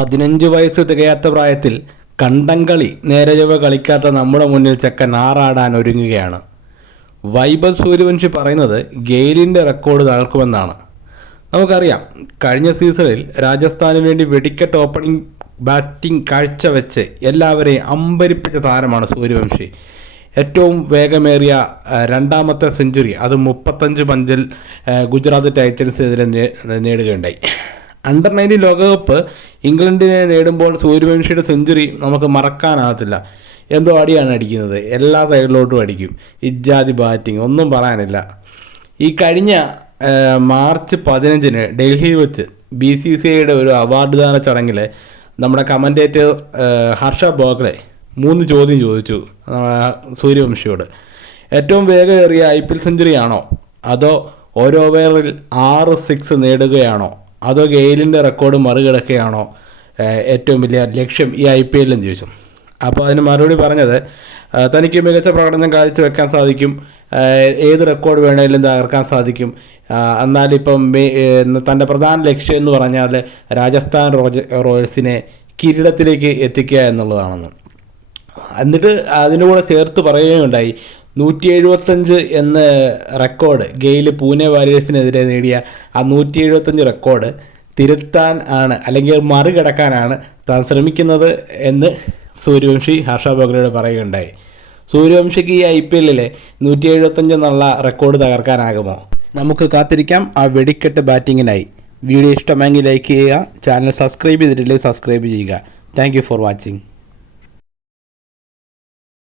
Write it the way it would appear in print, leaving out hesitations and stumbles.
15 വയസ്സ് തികയാത്ത പ്രായത്തിൽ കണ്ടംകളി നേരെ ചൊവ്വെ കളിക്കാത്ത നമ്മുടെ മുന്നിൽ ചെക്കൻ ആറാടാൻ ഒരുങ്ങുകയാണ്. വൈഭവ് സൂര്യവംശി പറയുന്നത് ഗെയിലിൻ്റെ റെക്കോർഡ് തകർക്കുമെന്നാണ്. നമുക്കറിയാം, കഴിഞ്ഞ സീസണിൽ രാജസ്ഥാന് വേണ്ടി വെടിക്കെട്ട് ഓപ്പണിംഗ് ബാറ്റിംഗ് കാഴ്ചവെച്ച് എല്ലാവരെയും അമ്പരിപ്പിച്ച താരമാണ് സൂര്യവംശി. ഏറ്റവും വേഗമേറിയ രണ്ടാമത്തെ സെഞ്ചുറി അത് 35 പഞ്ചിൽ ഗുജറാത്ത് ടൈറ്റൻസിനെതിരെ നേടുകയുണ്ടായി. അണ്ടർ 19 ലോകകപ്പ് ഇംഗ്ലണ്ടിനെ നേടുമ്പോൾ സൂര്യവംശിയുടെ സെഞ്ചുറി നമുക്ക് മറക്കാനാകത്തില്ല. എന്തോ അടിയാണ് അടിക്കുന്നത്, എല്ലാ സൈഡിലോട്ടും അടിക്കും. ഇജ്ജാതി ബാറ്റിംഗ് ഒന്നും പറയാനില്ല. ഈ കഴിഞ്ഞ മാർച്ച് 15 ഡൽഹിയിൽ വെച്ച് BCCIയുടെ ഒരു അവാർഡ് ദാന ചടങ്ങിൽ നമ്മുടെ കമൻറ്റേറ്റർ ഹർഷ ബോഗ്ലെ 3 ചോദ്യം ചോദിച്ചു സൂര്യവംശിയോട്. ഏറ്റവും വേഗമേറിയ IPL സെഞ്ചുറി ആണോ, അതോ ഓരോ ഓവറിൽ 6 സിക്സ് നേടുകയാണോ, അതോ ഗെയിലിൻ്റെ റെക്കോർഡ് മറികടക്കുകയാണോ ഏറ്റവും വലിയ ലക്ഷ്യം ഈ IPL എന്ന് ചോദിച്ചു. അപ്പോൾ അതിന് മറുപടി പറഞ്ഞത്, തനിക്ക് മികച്ച പ്രകടനം കാഴ്ചവെക്കാൻ സാധിക്കും, ഏത് റെക്കോർഡ് വേണമെങ്കിലും തകർക്കാൻ സാധിക്കും, എന്നാലിപ്പം തൻ്റെ പ്രധാന ലക്ഷ്യം എന്ന് പറഞ്ഞാൽ രാജസ്ഥാൻ റോയൽസിനെ കിരീടത്തിലേക്ക് എത്തിക്കുക എന്നുള്ളതാണെന്ന്. എന്നിട്ട് അതിൻ്റെ കൂടെ ചേർത്ത് പറയുകയുണ്ടായി, 175 എന്ന റെക്കോർഡ് ഗെയില് പൂനെ വാരിയേഴ്സിനെതിരെ നേടിയ ആ 175 റെക്കോർഡ് തിരുത്താൻ ആണ്, അല്ലെങ്കിൽ മറികടക്കാനാണ് താൻ ശ്രമിക്കുന്നത് എന്ന് സൂര്യവംശി ഹർഷ ബോഗ്ലയോട് പറയുകയുണ്ടായി. സൂര്യവംശിക്ക് ഈ IPLലെ 175 എന്നുള്ള റെക്കോർഡ് തകർക്കാനാകുമോ? നമുക്ക് കാത്തിരിക്കാം ആ വെടിക്കെട്ട് ബാറ്റിങ്ങിനായി. വീഡിയോ ഇഷ്ടമെങ്കിൽ ലൈക്ക് ചെയ്യുക, ചാനൽ സബ്സ്ക്രൈബ് ചെയ്തിട്ടില്ലെങ്കിൽ സബ്സ്ക്രൈബ് ചെയ്യുക. Thank you for watching.